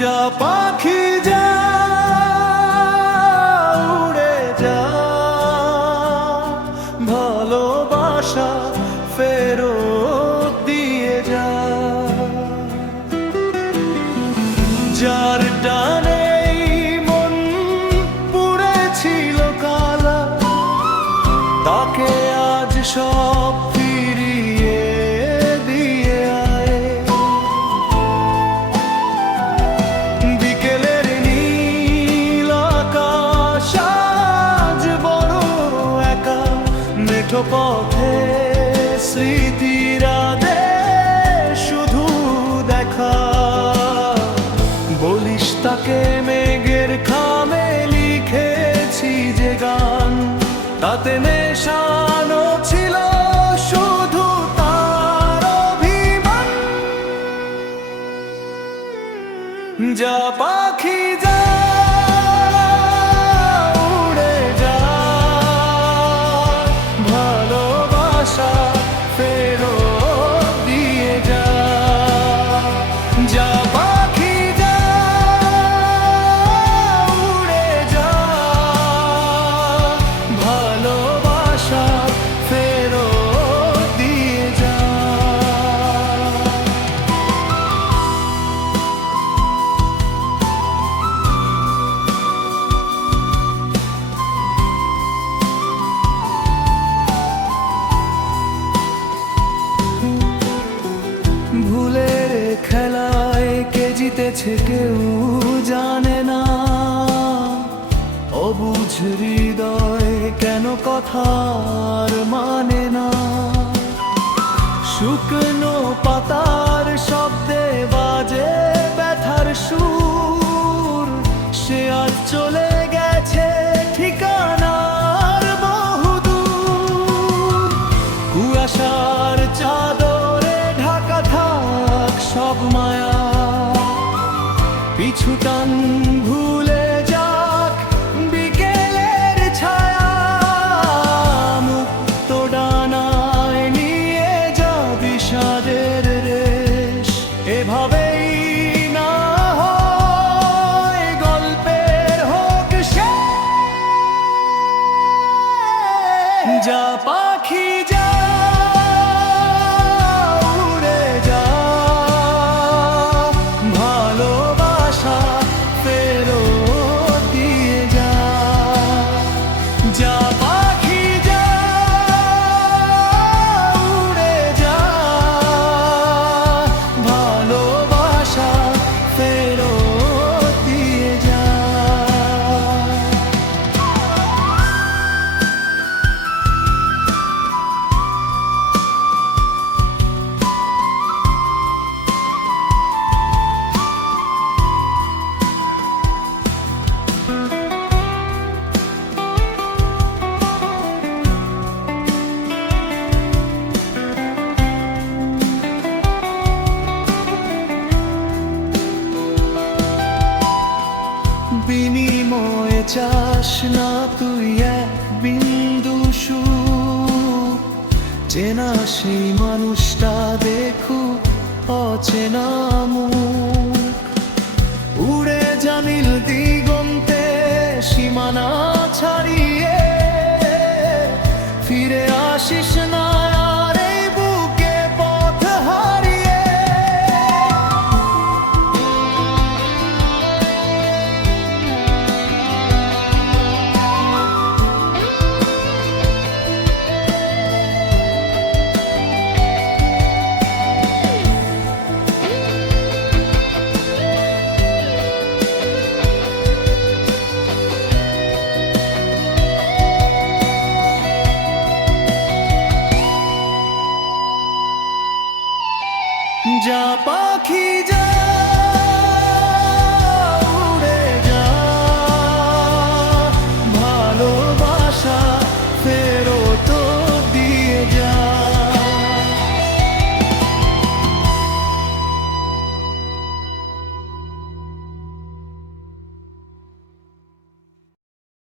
যা পাখি যা উড়ে যা, ভালোবাসা ফেরত দিয়ে যা। যার টানে মন পুড়েছিল কালা, তাকে আজ সব ফিরিয়ে দিয়ে আয়। বিকেলের নীল আকাশ আজ বড় একা, মেঠো পথে স্মৃতিরা দে শুধু দেখা। বলিস তাকে মেঘের খামে লিখেছি যে গান, তাতে মেশানো ছিল শুধু তার অভিমান। যা পাখি যা উড়ে যা, ভালোবাসা ফেরত দিয়ে যা। যা পাখি যা উড়ে যা, ভালোবাসা ফেরত দিয়ে যা। ভুলের খেলায় কে জিতেছে কেউ জানে না, অবুঝ হৃদয় কেন কথার মানে না। শুকনো পাতার শব্দে বাজে ব্যথার সুর, সে আজ চলে গেছে ঠিকানার বহুদূর। কুয়াশার চাদরে ঢাকা থাক সব মায়া, পিছু টান ভুলে যাক বিকেলের ছায়া। মুক্ত ডানায় নিয়ে যা বিষাদের রেশ, এভাবেই না হয় গল্পের হোক শেষ। যা পাখি যা উড়ে যা, ভালোবাসা ফেরত দিয়ে যা। যা পাখি যা উড়ে যা, ভালোবাসা ফেরত দিয়ে যা। বিনিময়ে চাস না তুই এক বিন্দু সুখ, চেনা সেই মানুষটা দেখুক অচেনা মুখ। উড়ে যা নীল দিগন্তে সীমানা ছাড়ি